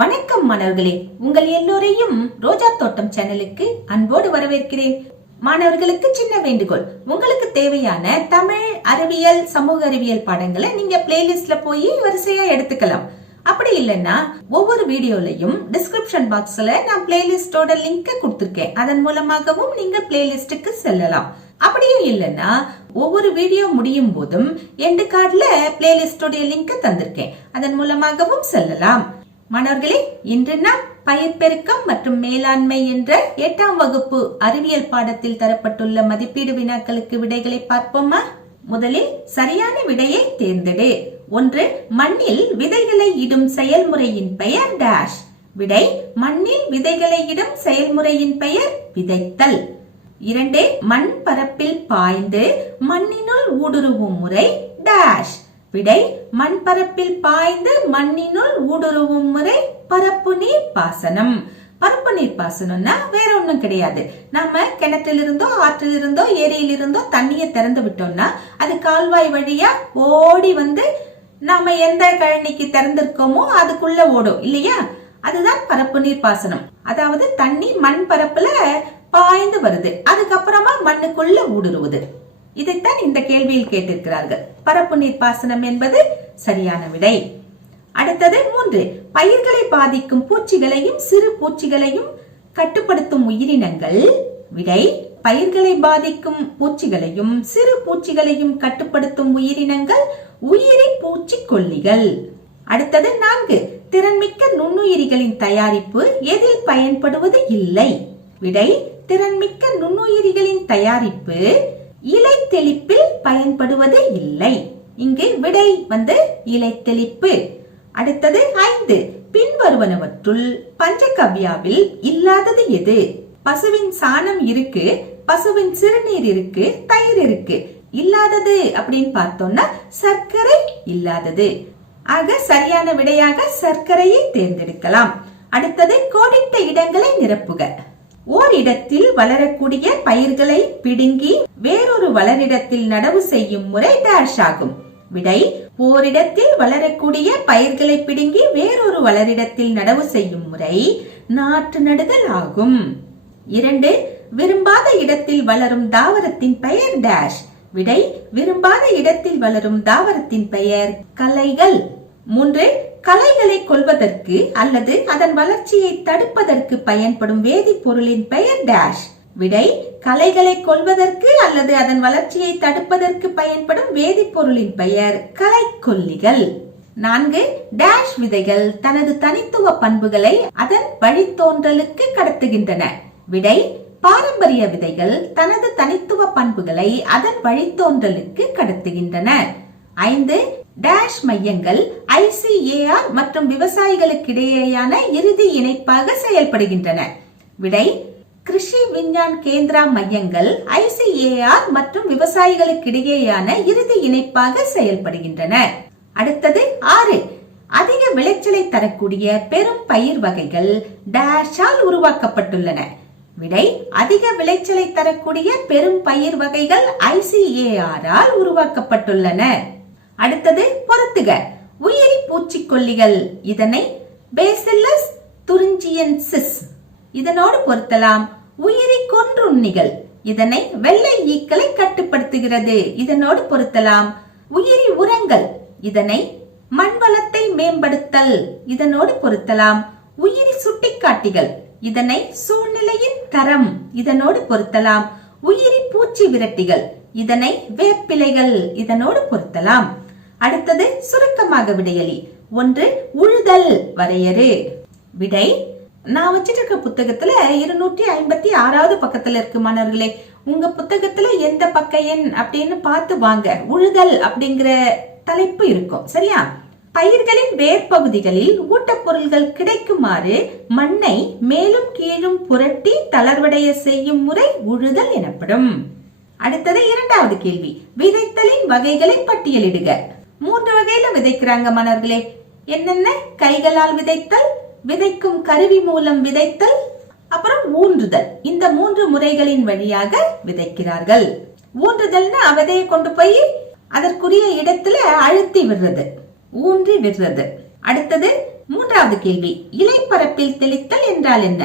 வணக்கம் மாணவர்களே உங்கள் எல்லோரையும் ரோஜா தோட்டம் சேனலுக்கு அன்போடு வரவேற்கிறேன். மாணவர்களுக்கு சின்ன வேண்டுகோள் உங்களுக்கு தேவையான தமிழ் அறிவியல் சமூக அறிவியல் பாடங்களை நீங்க பிளேலிஸ்ட்ல போய் வரிசையா எடுத்துக்கலாம். அப்படி இல்லைன்னா ஒவ்வொரு வீடியோலையும் டிஸ்கிரிப்ஷன் பாக்ஸ்ல நான் பிளேலிஸ்டோட லிங்கை கொடுத்துருக்கேன். அதன் மூலமாகவும் நீங்க பிளேலிஸ்டுக்கு செல்லலாம். அப்படியும் இல்லைன்னா ஒவ்வொரு வீடியோ முடியும் போதும் எண்டு கார்டில் பிளேலிஸ்டோடைய லிங்கை தந்திருக்கேன். அதன் மூலமாகவும் செல்லலாம். மாணவர்களே இன்று நாம் பயிர் பெருக்கம் மற்றும் மேலாண்மை என்ற எட்டாம் வகுப்பு அறிவியல் பாடத்தில் தரப்பட்டுள்ள மதிப்பீடு வினாக்களுக்கு விடைகளை பார்ப்போமா? முதலில் சரியான விடையை தேர்ந்தெடு. ஒன்று மண்ணில் விதைகளை இடும் செயல்முறையின் பெயர் டேஷ் விடை மண்ணில் விதைகளை இடும் செயல்முறையின் பெயர் விதைத்தல். இரண்டு மண் பரப்பில் பாய்ந்து மண்ணினுள் ஊடுருவும் முறை டேஷ் விடை மண் பரப்பில் பாய்ந்து மண்ணினுள் ஊடுருவும் முறை பரப்பு நீர் பாசனம் பரப்பு நீர் பாசனம்னா வேற ஒண்ணும் கிடையாது. நம்ம கிணத்திலிருந்தோ ஆற்றிலிருந்தோ ஏரியிலிருந்தோ தண்ணியை திறந்து விட்டோம்னா அது கால்வாய் வழியா ஓடி வந்து நாம எந்த கழனிக்கு திறந்திருக்கோமோ அதுக்குள்ள ஓடும் இல்லையா? அதுதான் பரப்பு நீர் பாசனம் அதாவது தண்ணி மண் பரப்புல பாய்ந்து வருது. அதுக்கப்புறமா மண்ணுக்குள்ள ஊடுருவுது. இதைத்தான் இந்த கேள்வியில் கேட்டிருக்கிறார்கள். பரப்பு நீர் பாசனம் என்பது சரியான விடை. அடுத்தது மூன்று பயிர்களை பாதிக்கும் பூச்சிகளையும் சிறு பூச்சிகளையும் கட்டுப்படுத்தும் உயிரினங்கள். விடை பயிர்களை பாதிக்கும் பூச்சிகளையும் சிறு பூச்சிகளையும் கட்டுப்படுத்தும் உயிரினங்கள் உயிரி பூச்சிக்கொல்லிகள். அடுத்தது நான்கு திறன்மிக்க நுண்ணுயிரிகளின் தயாரிப்பு எதில் பயன்படுவது இல்லை? விடை திறன்மிக்க நுண்ணுயிரிகளின் தயாரிப்பு இலை தெளிப்பில் பயன்படுவது இல்லை. இங்கு விடை வந்து இலை தெளிப்பு அடுத்தது ஐந்து. பின்வருவனவற்றுள் பஞ்சகவ்யாவில் இல்லாதது எது? பசுவின் சாணம் இருக்கு பசுவின் சிறுநீர் இருக்கு தயிர் இருக்கு. இல்லாதது அப்படின்னு பார்த்தோம்னா சர்க்கரை இல்லாதது. ஆக சரியான விடையாக சர்க்கரையை தேர்ந்தெடுக்கலாம். அடுத்தது கோடிட்ட இடங்களை நிரப்புக. ஓர் வளரக்கூடிய பயிர்களை பிடுங்கி வேறொரு வளரிடத்தில் நடவு செய்யும் முறை டேஷ் ஆகும் விடை ஓரிடத்தில் வளரக்கூடிய பயிர்களை பிடுங்கி வேறொரு வளரிடத்தில் நடவு செய்யும் முறை நாற்று நடுதல் ஆகும். இரண்டு விரும்பாத இடத்தில் வளரும் தாவரத்தின் பெயர் டேஷ் விடை விரும்பாத இடத்தில் வளரும் தாவரத்தின் பெயர் கலைகள். மூன்று கலைகளை கொள்வதற்கு அல்லது அதன் வளர்ச்சியை தடுப்பதற்கு பயன்படும் வேதிப்பொருளின் பெயர் டேஷ் விடை கலைகளை கொள்வதற்கு அல்லது அதன் வளர்ச்சியை தடுப்பதற்கு பயன்படும் வேதிப்பொருளின் பெயர் கலைக்கொல்லிகள். நான்கு டேஷ் விதைகள் தனது தனித்துவ பண்புகளை அதன் வழித்தோன்றலுக்கு கடத்துகின்றன. விடை பாரம்பரிய விதைகள் தனது தனித்துவ பண்புகளை அதன் வழித்தோன்றலுக்கு கடத்துகின்றன. ஐந்து டேஷ் மையங்கள் ஐசிஏஆர் மற்றும் விவசாயிகளுக்கிடையேயான இறுதி இணைப்பாக செயல்படுகின்றன. விடை கிருஷி விஞ்ஞான் கேந்திரா மையங்கள் ஐசிஏஆர் மற்றும் விவசாயிகளுக்கிடையேயான இறுதி இணைப்பாக செயல்படுகின்றன. அடுத்தது ஆறு. அதிக விளைச்சலை தரக்கூடிய பெரும் பயிர் வகைகள் டேஷால் உருவாக்கப்பட்டுள்ளன. விடை அதிக விளைச்சலை தரக்கூடிய பெரும் பயிர் வகைகள் ஐசிஏஆரால் உருவாக்கப்பட்டுள்ளன. அடுத்தது பொருத்துக உயிரி பூச்சிக்கொல்லிகள். இதனை பேசில்லஸ் துரிஞ்சியன்சிஸ் இதனோடு பொருத்தலாம். உயிரி கொன்றுண்ணிகள். இதனை வெள்ளை ஈக்களை கட்டுப்படுத்துகிறது. இதனோடு பொருத்தலாம். உயிரி உரங்கள். இதனை மண்வளத்தை மேம்படுத்தல். இதனோடு பொருத்தலாம். உயிரி சுட்டிக்காட்டிகள். இதனை சூழ்நிலையின் தரம். இதனோடு பொருத்தலாம். உயிரி பூச்சி விரட்டிகள். இதனை வேப்பிலைகள். இதனோடு பொருத்தலாம். அடுத்தது சுருக்கமாக விடையலி. ஒன்று உழுதல் வரையறு. விடை நான் வச்சிட்டு இருக்க புத்தகத்துல இருநூற்றி ஐம்பத்தி ஆறாவது பக்கத்துல இருக்கு மாணவர்களே. உங்க புத்தகத்துல எந்த பக்க எண் அப்படின்னு பார்த்து வாங்க. உழுதல் அப்படிங்கிற தலைப்பு இருக்கும். சரியா? பயிர்களின் வேர்பகுதிகளில் ஊட்டப்பொருள்கள் கிடைக்குமாறு மண்ணை மேலும் கீழும் புரட்டி தளர்வடைய செய்யும் முறை உழுதல் எனப்படும். அடுத்தது இரண்டாவது கேள்வி. விதைத்தலின் வகைகளை பட்டியலிடுக. மூன்று வகையில விதைக்கிறாங்க மணர்களே என்னென்ன? கைகளால் விதைத்தல் விதைக்கும் கருவி மூலம் விதைத்தல் அப்புறம் ஊன்றுதல். இந்த மூன்று முறைகளின் வழியாக விதைக்கிறார்கள். ஊன்றுதல்னா விதையை கொண்டு போய் அதற்குரிய இடத்துல அழுத்தி விடுறது ஊன்றி விடுறது. அடுத்தது மூன்றாவது கேள்வி இலைப்பரப்பில் தெளித்தல் என்றால் என்ன?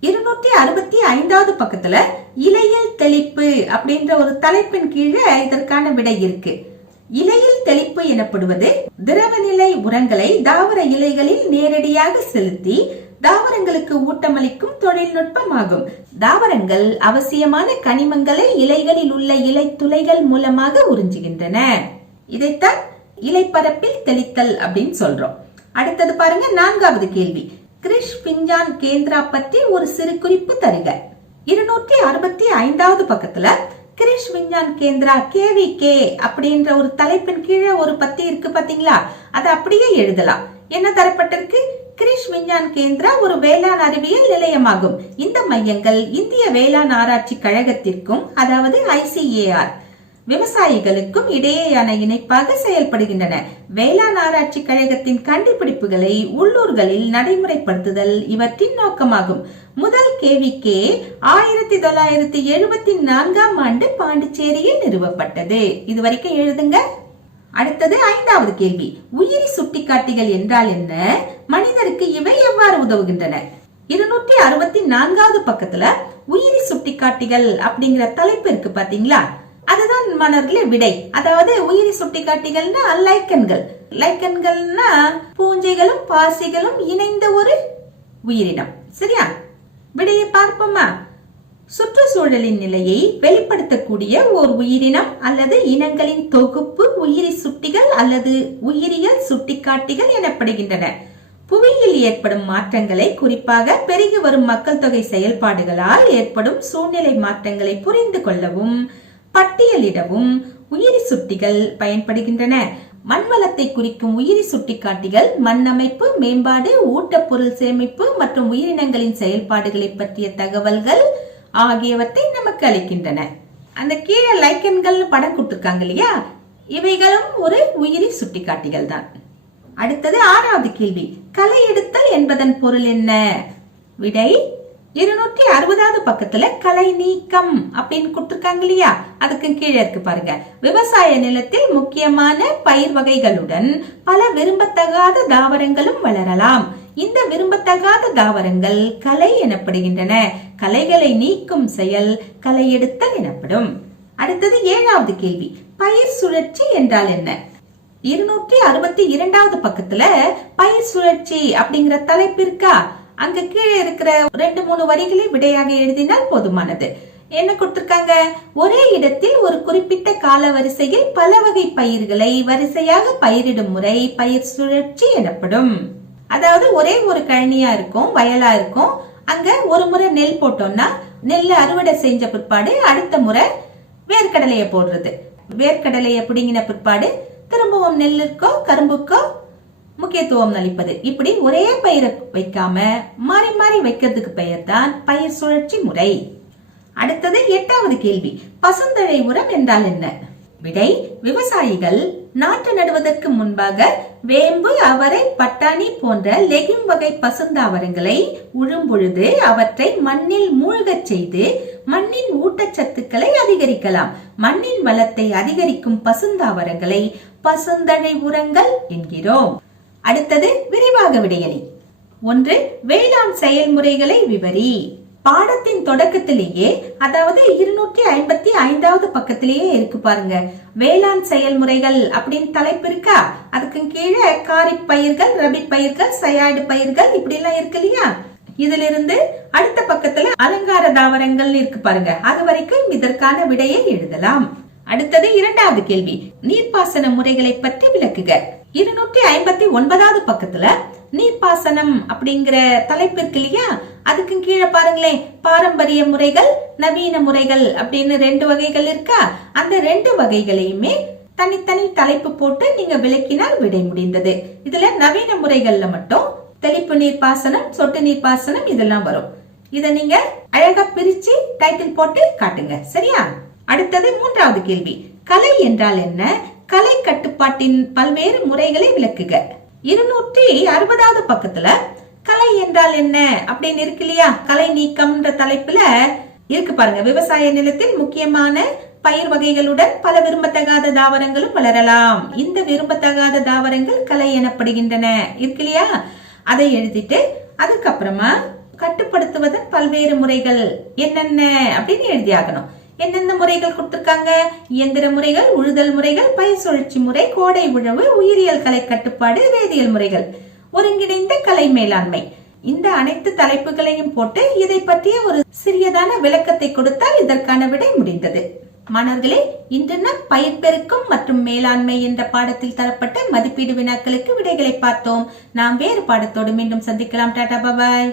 இருநூற்றி அறுபத்தி ஐந்தாவது பக்கத்துல இலையில் தெளிப்பு அப்படின்ற ஒரு தலைப்பின் கீழே இதற்கான விடை இருக்கு. இலையில் தெளிப்பு எனப்படுவது திரவநிலை உரங்களை தாவர இலைகளில் நேரடியாக செலுத்தி தாவரங்களுக்கு ஊட்டமளிக்கும் தொழில்நுட்பமாகும். தாவரங்கள் அவசியமான கனிமங்களை இலைகளில் உள்ள இலை துளைகள் மூலமாக உறிஞ்சுகின்றன. இதைத்தான் இலைப்பரப்பில் தெளித்தல் அப்படின்னு சொல்றோம். அடுத்தது பாருங்க நான்காவது கேள்வி. கிரிஷ் பிஞ்சான் கேந்திரா பற்றி ஒரு சிறு குறிப்பு தருக. இருநூற்றி அறுபத்தி ஐந்தாவது பக்கத்துல Krishi Vigyan Kendra K V K அப்படின்ற ஒரு தலைப்பின் கீழே ஒரு பத்தி இருக்கு பாத்தீங்களா? அதை அப்படியே எழுதலாம். என்ன தரப்பட்டிருக்கு கிரிஷ் விஞ்ஞான் கேந்திரா ஒரு வேளாண் அறிவியல் நிலையமாகும். இந்த மையங்கள் இந்திய வேளாண் ஆராய்ச்சி கழகத்திற்கும் அதாவது ஐசிஏஆர் விவசாயிகளுக்கும் இடையேயான இணைப்பாக செயல்படுகின்றன. வேளாண் ஆராய்ச்சி கழகத்தின் கண்டுபிடிப்புகளை உள்ளூர்களில் நடைமுறைப்படுத்துதல் இவற்றின் நோக்கமாகும். முதல் கேவிக்கே ஆயிரத்தி தொள்ளாயிரத்தி எழுபத்தி நான்காம் ஆண்டு பாண்டிச்சேரியில் நிறுவப்பட்டது. இதுவரைக்கும் எழுதுங்க. அடுத்தது ஐந்தாவது கேள்வி. உயிரி சுட்டிக்காட்டிகள் என்றால் என்ன? மனிதருக்கு இவை எவ்வாறு உதவுகின்றன? இருநூற்றி அறுபத்தி நான்காவது பக்கத்துல உயிரி சுட்டிக்காட்டிகள் அப்படிங்கிற தலைப்பு இருக்கு பாத்தீங்களா அதுதான் மாணவர்களே விடை. அதாவது உயிரி சுட்டிக்காட்டிகள்னா லைக்கன்கள். லைக்கன்கள்னா பூஞ்சைகளும் பாசிகளும் இணைந்த ஒரு உயிரினம். சரியா? விடையை பார்ப்போமா? சுற்றுச்சூழலின் நிலையை வெளிப்படுத்தக்கூடிய ஒரு உயிரினம் அல்லது இனங்களின் தொகுப்பு உயிரி சுட்டிகள் அல்லது உயிரியல் சுட்டிக்காட்டிகள் எனப்படுகின்றன. புவியில் ஏற்படும் மாற்றங்களை குறிப்பாக பெருகி வரும் மக்கள் தொகை செயல்பாடுகளால் ஏற்படும் சூழ்நிலை மாற்றங்களை புரிந்து கொள்ளவும் பட்டியலிடவும் உயிரி சுட்டிகள் பயன்படுகின்றன. மண்வளத்தை குறிக்கும் உயிரி சுட்டிக்காட்டிகள் மண் அமைப்பு மேம்பாடு ஊட்டப்பொருள் சேமிப்பு மற்றும் உயிரினங்களின் செயல்பாடுகளை பற்றிய தகவல்கள் ஆகியவற்றை நமக்கு அளிக்கின்றன. அந்த கீழே லைக்கன்கள் படம் கொடுத்துருக்காங்க இல்லையா? இவைகளும் ஒரு உயிரி சுட்டிக்காட்டிகள் தான். அடுத்தது ஆறாவது கேள்வி. களை எடுத்தல் என்பதன் பொருள் என்ன? விடை இருநூற்றி அறுபதாவது பக்கத்துல கலை நீக்கம் அப்படின்னு கொடுத்துருக்காங்க இல்லையா? அதுக்கு கீழே இருக்கு பாருங்க. விவசாய நிலத்தில் முக்கியமான பயிர் வகைகளுடன் பல விரும்பத்தகாத தாவரங்களும் வளரலாம். இந்த விரும்பத்தகாத தாவரங்கள் கலை எனப்படுகின்றன. கலைகளை நீக்கும் செயல் களை எடுத்தல் எனப்படும். அடுத்தது ஏழாவது கேள்வி. பயிர் சுழற்சி என்றால் என்ன? இருநூற்றி அறுபத்தி இரண்டாவது பக்கத்துல பயிர் சுழற்சி அப்படிங்கிற தலைப்பு இருக்கா? அங்க கீழே இருக்கிற ரெண்டு மூணு வரிகளை விடையாக எழுதினால் போதுமானது. என்ன கொடுத்திருக்காங்க? ஒரே இடத்தில் ஒரு குறிப்பிட்ட கால வரிசையில் பல வகை பயிர்களை வரிசையாக பயிரிடும் முறை பயிர் சுழற்சி எனப்படும். அதாவது ஒரே ஒரு கழனியா இருக்கும் வயலா இருக்கும். அங்க ஒரு முறை நெல் போட்டோம்னா நெல் அறுவடை செஞ்ச பிற்பாடு அடுத்த முறை வேர்க்கடலைய போடுறது. வேர்க்கடலைய பிடுங்கின பிற்பாடு திரும்பவும் நெல்லுக்கோ கரும்புக்கோ முக்கியத்துவம் அளிப்பது. இப்படி ஒரே பயிரை வைக்காம மாறி மாறி வைக்கிறதுக்கு பெயர் தான் பயிர் சுழற்சி முறை. அடுத்தது எட்டாவது கேள்வி. பசுந்தழை உரம் என்றால் என்ன? விடை விவசாயிகள் நாற்று நடுவதற்கு முன்பாக வேம்பு அவரை பட்டாணி போன்ற லெகிம் வகை பசுந்தாவரங்களை உழும்பொழுது அவற்றை மண்ணில் மூழ்கச் செய்து மண்ணின் ஊட்டச்சத்துக்களை அதிகரிக்கலாம். மண்ணின் வளத்தை அதிகரிக்கும் பசுந்தாவரங்களை பசுந்தழை உரங்கள் என்கிறோம். அடுத்தது விரிவாக விடையலி ஒன்று வேளாண் செயல்முறைகளை விவரி. பாடத்தின் தொடக்கத்திலேயே அதாவது இருநூற்றி ஐம்பத்தி ஐந்தாவது பக்கத்திலேயே இருக்கு பாருங்க. வேளாண் செயல்முறைகள் அப்படின்னு தலைப்பு இருக்கா? அதுக்கு கீழே காரி பயிர்கள் ரபி பயிர்கள் சயாடு பயிர்கள் இப்படி எல்லாம் இருக்கு இல்லையா? இதுல இருந்து அடுத்த பக்கத்துல அலங்கார தாவரங்கள் இருக்கு பாருங்க. அது வரைக்கும் இதற்கான விடையை எழுதலாம். அடுத்தது இரண்டாவது கேள்வி. நீர்ப்பாசன முறைகளை பற்றி விளக்குக. இருநூற்றி ஐம்பத்தி ஒன்பதாவது பக்கத்துல நீர்ப்பாசனம் அப்படிங்கிற தலைப்பு இருக்கு இல்லையா? அதுக்கு கீழே பாருங்களேன் பாரம்பரிய முறைகள் நவீன முறைகள் அப்படின்னு ரெண்டு வகைகள் இருக்கா? அந்த ரெண்டு வகைகளையுமே தனித்தனி தலைப்பு போட்டு நீங்க விளக்கினால் விடை முடிந்தது. இதுல நவீன முறைகள்ல மட்டும் தெளிப்பு நீர் பாசனம் சொட்டு நீர் பாசனம் இதெல்லாம் வரும். இத நீங்க அழகா பிரிச்சு டைட்டில் போட்டு காட்டுங்க. சரியா? அடுத்தது மூன்றாவது கேள்வி. கலை என்றால் என்ன? கலை கட்டுப்பாட்டின் பல்வேறு முறைகளை விளக்குக. இருநூற்றி அறுபதாவது பக்கத்துல கலை என்றால் என்ன? அப்படின்னு இருக்கு இல்லையா? கலை நீக்கம்ன்ற தலைப்புல இருக்கு பாருங்க. விவசாய நிலத்தில் முக்கியமான பயிர் வகைகளுடன் பல விரும்பத்தகாத தாவரங்களும் வளரலாம். இந்த விரும்பத்தகாத தாவரங்கள் கலை எனப்படுகின்றன. இருக்கு இல்லையா? அதை எழுதிட்டு அதுக்கப்புறமா கட்டுப்படுத்துவதன் பல்வேறு முறைகள் என்னென்ன அப்படின்னு எழுதியாகணும் என்னென்ன முறைகள் கொடுத்துருக்காங்க? இயந்திர முறைகள் உழுதல் முறைகள் பயிர் சுழற்சி முறை கோடை உழவு உயிரியல் கலை கட்டுப்பாடு வேதியியல் முறைகள். ஒருங்கிணைந்த கலை மேலாண்மை. இந்த அனைத்து தலைப்புகளையும் போட்டு இதை பற்றிய ஒரு சிறியதான விளக்கத்தை கொடுத்தால் இதற்கான விடை முடிந்தது. மாணவர்களே இன்று நாம் பயிர் பெருக்கம் மற்றும் மேலாண்மை என்ற பாடத்தில் தரப்பட்ட மதிப்பீடு வினாக்களுக்கு விடைகளை பார்த்தோம். நாம் வேறு பாடத்தோடு மீண்டும் சந்திக்கலாம். டாடா பாபாய்.